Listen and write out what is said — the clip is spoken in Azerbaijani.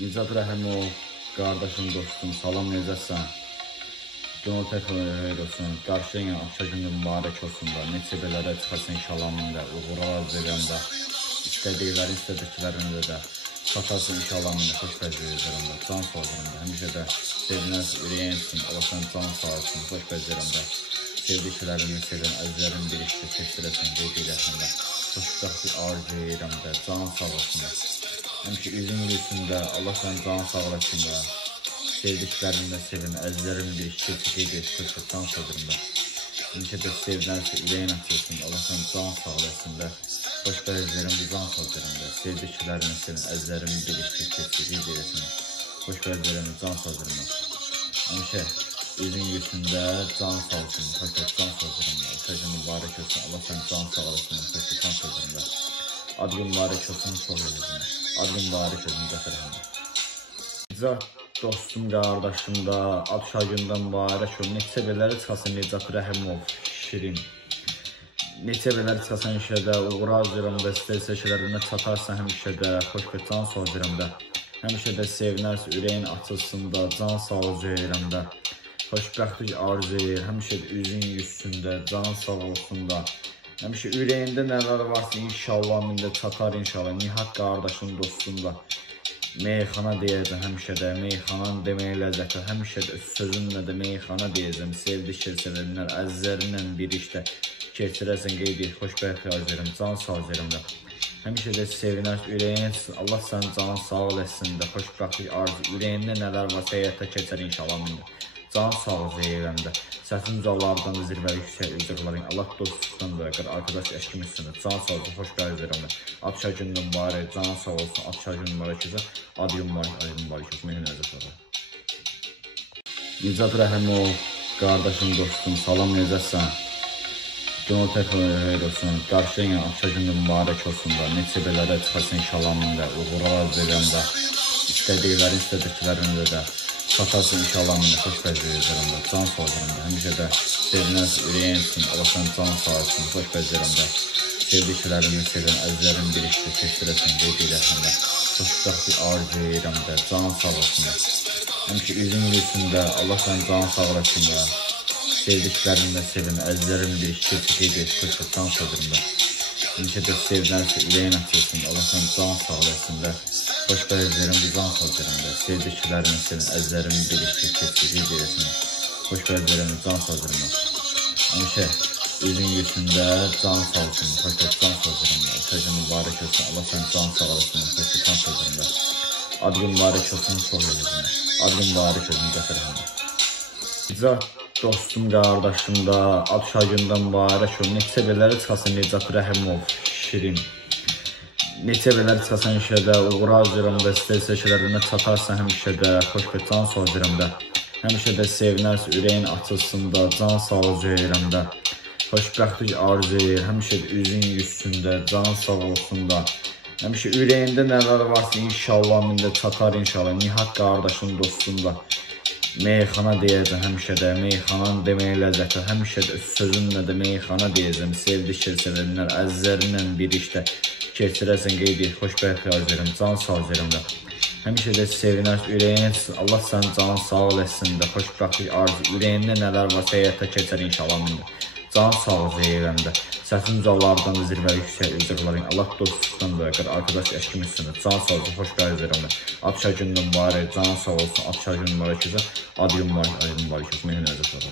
Nicat Rəhimov, qardaşım, dostum, salam, necəsən? Günü xeyir olsun, qarşı ilə axşam günü mübarək olsun da, neçə belərə çıxasın inşallah, uğurlar verirəm də, istədiklərində də çatarsın inşallah, xoş vəziyyətlərəm də, can sağlayırım da, həmişə də sevinəz, ürəyənsin, Allah sən can sağlayırsın, xoş vəziyyətlərəm də, sevdiklərini sevən, əzlərin bir işdə çəkdirəsən, qeyd edəsən də, xoşbəxtlik arzu edirəm də, can sağlasın da. Həmişə üzün üstündə, Allah sən can sağlasın da, sevdiklərində sevin, əzlərin bir işçi qeyd et, can sağlayırım da. Həmişə də sevinərsə, ürəyin açılsın, Allah sən can sağlasın da, xoşbəxtliklərin can sağlayırım da, sevdiklərini sevin, əzlərin bir işçi qeyd edəsən, xoşbəxtliklərin can sağlayırım da. Həmişə üzün üstündə can sağlasın, can sağlayırım da, səcə mübarək olsun, Allah sən can sağlasın, can sağlayırım da. Adı mübarək olsun, çox edəsən. Adı mübarək olsun, gətirəm. Nicat dostum, qardaşım da, ad şagirdən mübarək olsun. Neçə beləri çıxasın Nicat Rəhimov, şirin. Neçə beləri çıxasın işədə, uğur arzuram da, istəyirsə işələrinə çatarsan həmişə də, xoşbəxt can sağlayıram da. Həmişə də sevinərsə, ürəyin açılsın da, can sağlayıram da. Xoşbəxtlik arzu edir, həmişə də üzün üstündə, can sağ olsun da. Həmişə ürəyində nələr varsa inşallah mində çatar inşallah. Nihat qardaşın, dostum da. Meyxana deyəcəm həmişə də, meyxanan demək ləzzətə, həmişə də sözümlə də meyxana deyəcəm. Sevdikcə sevənlər, əzlərinlə bir işdə keçirəsən, qeyd et, xoşbəxt yazıram, can sağlayıram da. Həmişə də sevinərsən, ürəyinsin, Allah sən can sağ eləsin də, xoşbəxtlik arzu, ürəyində nələr varsa həyata keçər inşallah mində. Can sağlayıram da. Səsin ucaqlardan da zirvəli yüksək ucaqların, Allah dostluqdan da, arkadaş əşkim üstündə, can sağ olsun, xoş gəlirəm də. Ad şagirdən mübarək, can sağ olsun, ad şagirdən mübarək olsun, adı mübarək olsun, mənim nəzə sonra. Nicat Rəhimov, qardaşım, dostum, salam, necəsən? Günü xeyir olsun, qarşı ilə axşam günü mübarək olsun da, neçə belərə çıxasın inşallah, uğurlar verirəm də, istədiklərində də çatarsın inşallah, xoş vəziyyətlərəm də, can sağlayırım da, həmişə də sevinəz, ürəyənsin, Allah sən can sağlayırsın, xoş vəziyyətlərəm də, sevdiklərini sevən, əzlərin bir işdə çəkdirəsən, qeyd edəsən də, xoşbəxtlik arzu edirəm də, can sağlasın da. Həmişə üzün üstündə, Allah sən can sağlasın da, sevdiklərində sevən, əzlərin bir işdə qeyd et, can sağlayırım da. Həmişə də sevinərsə, ürəyin açılsın, Allah sən can sağlasın da, xoşbəxtliklərin can sağlayırım da, sevdiklərini sevən, əzlərin bir işdə qeyd edəsən, xoşbəxtliklərin can sağlayırım da. Həmişə üzün üstündə can sağlasın, xoşbəxt can sağlayırım da, səcə mübarək olsun, Allah sən can sağlasın, xoşbəxt can sağlayırım da. Adı mübarək olsun, çox edəsən, adı mübarək olsun, gətirəm da. Nicat dostum, qardaşım da, ad şagirdən mübarək olsun, neçə beləri çıxasın Nicat Rəhimov, şirin. Neçə beləri çıxasın işədə, uğur arzuram da, istəyirsə işələrinə çatarsan həmişə də, xoşbəxt can sağlayıram da. Həmişə də sevinərsə, ürəyin açılsın da, can sağlayıram da. Xoşbəxtlik arzu edir, həmişə də üzün üstündə, can sağ olsun da. Həmişə ürəyində nələr varsa inşallah mində çatar inşallah. Nihat qardaşın, dostum da. Meyxana deyəcəm həmişə də, meyxanan demək ləzzətə, həmişə də sözümlə də meyxana deyəcəm. Sevdikcə sevənlər, əzlərinlə bir işdə keçirəsən, qeyd et, xoşbəxt yazıram, can sağlayıram da. Həmişə də sevinərsən, ürəyinsin, Allah sən can sağ eləsin də, xoşbəxtlik arzu, ürəyində nələr varsa həyata keçər inşallah mində. Can sağlayıram da. Səsin ucaqlardan da zirvəli yüksək ucaqların, Allah dostluqdan da, arkadaş əşkim üstündə, can sağ olsun, xoş gəlirəm da. Ad şagirdən mübarək, can sağ olsun, ad şagirdən mübarək olsun, adı mübarək olsun, mənim nəzə sonra.